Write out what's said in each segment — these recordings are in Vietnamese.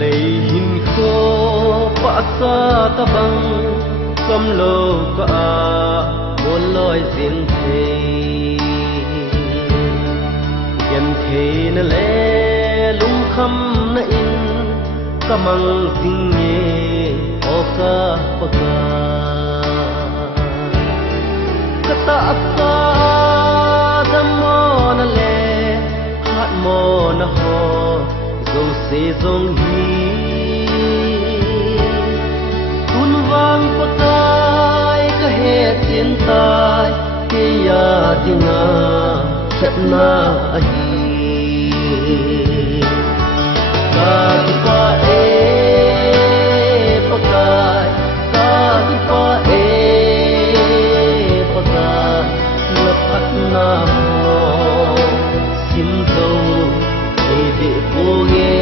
lei hin kho pa sa ta bang kam lo ka mon loi zin the gen the na le lung kham na in kamang sing ye o ka pa ka kata asa dam mo na le hat mo na ho zo se zong hi tun wang pakai ka he tin tai ke ya dinga sat na hi ka pa e pakai ka pa e pakai lapat na ho sim zo e de po ye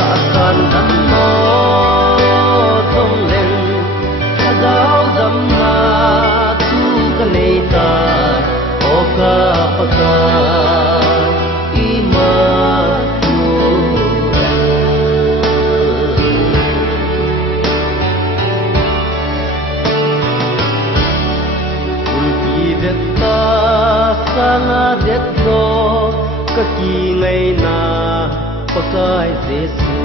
ta kan dam mo tong len ha dao dam na tu ka nei ta o ka pa nga det do ka ki ngai na pakai Jesu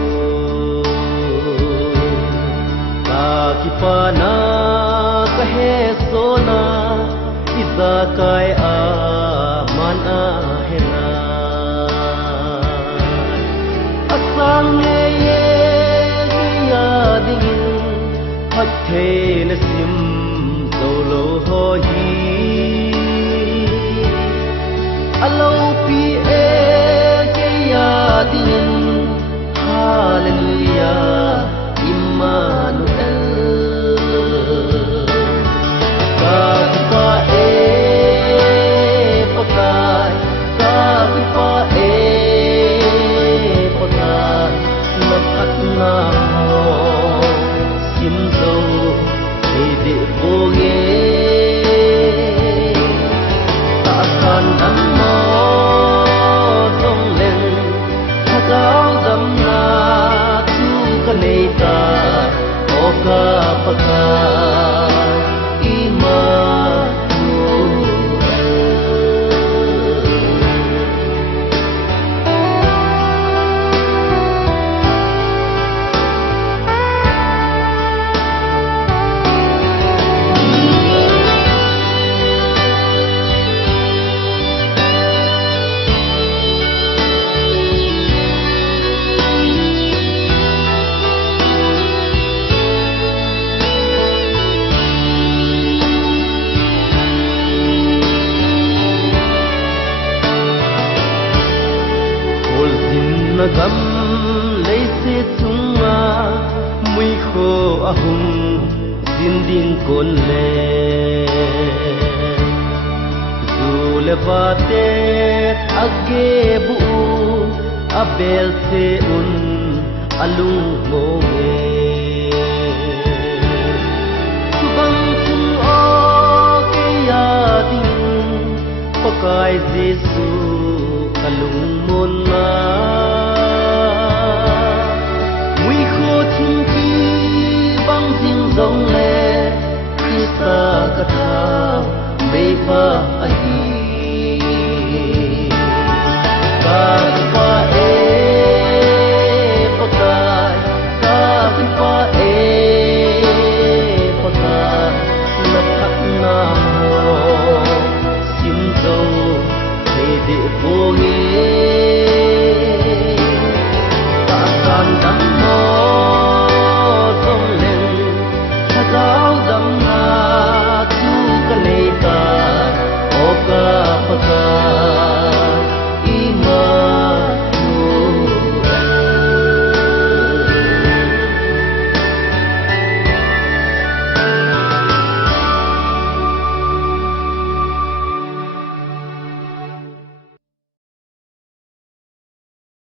ka ki pa na ka he so na iza kai a man a he na asang ye ye ya ding hat the na sim zo lo ho hi alo pi e ke ya din hallelujah Immanuel ka pa e pakai ka pa e pakai lapat na ho sim zo e de bo ye ta kan dam ka paka gam lấy xe chunga mui kho ahum din din kon le du le vate age bu abel se un alung mo me subang chun o ke ya din pakai Jesu kalung mon na dong le Krista ka tha me pa ai